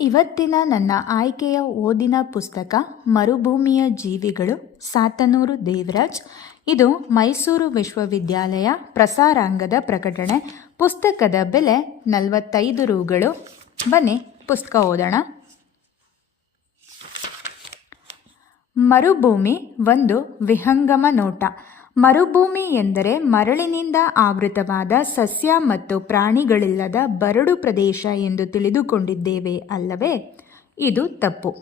ಇವತ್ತಿನ ನನ್ನ ಆಯ್ಕೆಯ ಓದಿನ ಪುಸ್ತಕ ಮರುಭೂಮಿಯ ಜೀವಿಗಳು, ಸಾತನೂರು ದೇವರಾಜ್. ಇದು ಮೈಸೂರು ವಿಶ್ವವಿದ್ಯಾಲಯ ಪ್ರಸಾರಾಂಗದ ಪ್ರಕಟಣೆ. ಪುಸ್ತಕದ ಬೆಲೆ 45 ರೂಗಳು. ಬನ್ನಿ ಪುಸ್ತಕ ಓದೋಣ. ಮರುಭೂಮಿ ಒಂದು ವಿಹಂಗಮ ನೋಟ. ಮರುಭೂಮಿ ಎಂದರೆ ಮರಳಿನಿಂದ ಆವೃತವಾದ ಸಸ್ಯ ಮತ್ತು ಪ್ರಾಣಿಗಳಿಲ್ಲದ ಬರಡು ಪ್ರದೇಶ ಎಂದು ತಿಳಿದುಕೊಂಡಿದ್ದೇವೆ ಅಲ್ಲವೇ? ಇದು ತಪ್ಪು.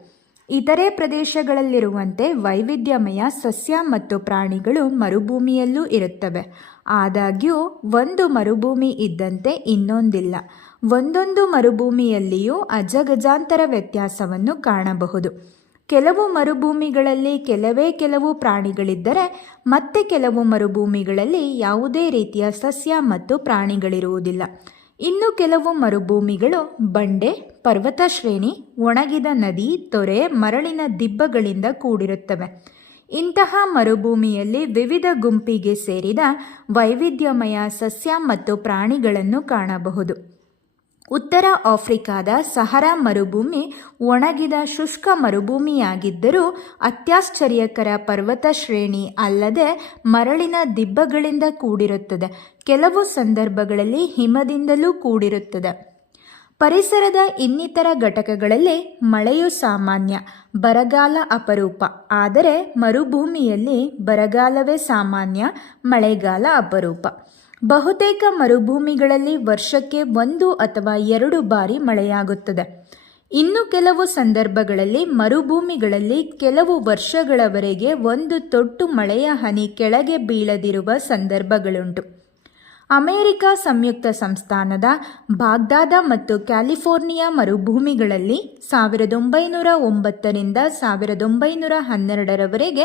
ಇತರೆ ಪ್ರದೇಶಗಳಲ್ಲಿರುವಂತೆ ವೈವಿಧ್ಯಮಯ ಸಸ್ಯ ಮತ್ತು ಪ್ರಾಣಿಗಳು ಮರುಭೂಮಿಯಲ್ಲೂ ಇರುತ್ತವೆ. ಆದಾಗ್ಯೂ ಒಂದು ಮರುಭೂಮಿ ಇದ್ದಂತೆ ಇನ್ನೊಂದಿಲ್ಲ. ಒಂದೊಂದು ಮರುಭೂಮಿಯಲ್ಲಿಯೂ ಅಜಗಜಾಂತರ ವ್ಯತ್ಯಾಸವನ್ನು ಕಾಣಬಹುದು. ಕೆಲವು ಮರುಭೂಮಿಗಳಲ್ಲಿ ಕೆಲವು ಪ್ರಾಣಿಗಳಿದ್ದರೆ ಮತ್ತೆ ಕೆಲವು ಮರುಭೂಮಿಗಳಲ್ಲಿ ಯಾವುದೇ ರೀತಿಯ ಸಸ್ಯ ಮತ್ತು ಪ್ರಾಣಿಗಳಿರುವುದಿಲ್ಲ. ಇನ್ನು ಕೆಲವು ಮರುಭೂಮಿಗಳು ಬಂಡೆ, ಪರ್ವತ ಶ್ರೇಣಿ, ಒಣಗಿದ ನದಿ, ತೊರೆ, ಮರಳಿನ ದಿಬ್ಬಗಳಿಂದ ಕೂಡಿರುತ್ತವೆ. ಇಂತಹ ಮರುಭೂಮಿಯಲ್ಲಿ ವಿವಿಧ ಗುಂಪಿಗೆ ಸೇರಿದ ವೈವಿಧ್ಯಮಯ ಸಸ್ಯ ಮತ್ತು ಪ್ರಾಣಿಗಳನ್ನು ಕಾಣಬಹುದು. ಉತ್ತರ ಆಫ್ರಿಕಾದ ಸಹರಾ ಮರುಭೂಮಿ ಒಣಗಿದ ಶುಷ್ಕ ಮರುಭೂಮಿಯಾಗಿದ್ದರೂ ಅತ್ಯಾಶ್ಚರ್ಯಕರ ಪರ್ವತ ಶ್ರೇಣಿ ಅಲ್ಲದೆ ಮರಳಿನ ದಿಬ್ಬಗಳಿಂದ ಕೂಡಿರುತ್ತದೆ. ಕೆಲವು ಸಂದರ್ಭಗಳಲ್ಲಿ ಹಿಮದಿಂದಲೂ ಕೂಡಿರುತ್ತದೆ. ಪರಿಸರದ ಇನ್ನಿತರ ಘಟಕಗಳಲ್ಲಿ ಮಳೆಯು ಸಾಮಾನ್ಯ, ಬರಗಾಲ ಅಪರೂಪ. ಆದರೆ ಮರುಭೂಮಿಯಲ್ಲಿ ಬರಗಾಲವೇ ಸಾಮಾನ್ಯ, ಮಳೆಗಾಲ ಅಪರೂಪ. ಬಹುತೇಕ ಮರುಭೂಮಿಗಳಲ್ಲಿ ವರ್ಷಕ್ಕೆ 1 ಅಥವಾ 2 ಬಾರಿ ಮಳೆಯಾಗುತ್ತದೆ. ಇನ್ನು ಕೆಲವು ಸಂದರ್ಭಗಳಲ್ಲಿ ಮರುಭೂಮಿಗಳಲ್ಲಿ ಕೆಲವು ವರ್ಷಗಳವರೆಗೆ 1 ತೊಟ್ಟು ಮಳೆಯ ಹನಿ ಕೆಳಗೆ ಬೀಳದಿರುವ ಸಂದರ್ಭಗಳುಂಟು. ಅಮೆರಿಕ ಸಂಯುಕ್ತ ಸಂಸ್ಥಾನದ ಬಾಗ್ದಾದ ಮತ್ತು ಕ್ಯಾಲಿಫೋರ್ನಿಯಾ ಮರುಭೂಮಿಗಳಲ್ಲಿ 1909 ರಿಂದ 1912ರವರೆಗೆ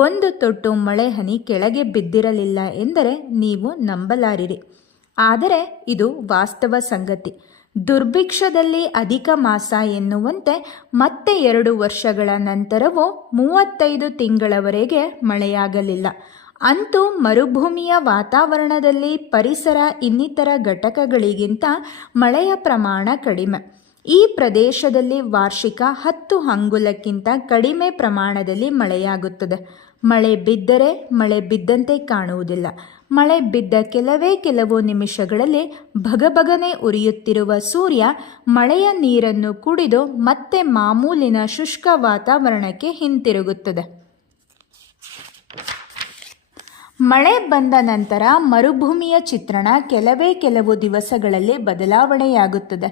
1 ತೊಟ್ಟು ಮಳೆ ಹನಿ ಕೆಳಗೆ ಬಿದ್ದಿರಲಿಲ್ಲ ಎಂದರೆ ನೀವು ನಂಬಲಾರಿರಿ. ಆದರೆ ಇದು ವಾಸ್ತವ ಸಂಗತಿ. ದುರ್ಭಿಕ್ಷದಲ್ಲಿ ಅಧಿಕ ಮಾಸ ಎನ್ನುವಂತೆ ಮತ್ತೆ 2 ವರ್ಷಗಳ ನಂತರವೂ 35 ತಿಂಗಳವರೆಗೆ ಮಳೆಯಾಗಲಿಲ್ಲ. ಅಂತೂ ಮರುಭೂಮಿಯ ವಾತಾವರಣದಲ್ಲಿ ಪರಿಸರ ಇನ್ನಿತರ ಘಟಕಗಳಿಗಿಂತ ಮಳೆಯ ಪ್ರಮಾಣ ಕಡಿಮೆ. ಈ ಪ್ರದೇಶದಲ್ಲಿ ವಾರ್ಷಿಕ 10 ಅಂಗುಲಕ್ಕಿಂತ ಕಡಿಮೆ ಪ್ರಮಾಣದಲ್ಲಿ ಮಳೆಯಾಗುತ್ತದೆ. ಮಳೆ ಬಿದ್ದರೆ ಮಳೆ ಬಿದ್ದಂತೆ ಕಾಣುವುದಿಲ್ಲ. ಮಳೆ ಬಿದ್ದ ಕೆಲವು ನಿಮಿಷಗಳಲ್ಲಿ ಭಗಭಗನೆ ಉರಿಯುತ್ತಿರುವ ಸೂರ್ಯ ಮಳೆಯ ನೀರನ್ನು ಕುಡಿದು ಮತ್ತೆ ಮಾಮೂಲಿನ ಶುಷ್ಕ ವಾತಾವರಣಕ್ಕೆ ಹಿಂತಿರುಗುತ್ತದೆ. ಮಳೆ ಬಂದ ನಂತರ ಮರುಭೂಮಿಯ ಚಿತ್ರಣ ಕೆಲವು ದಿವಸಗಳಲ್ಲಿ ಬದಲಾವಣೆಯಾಗುತ್ತದೆ.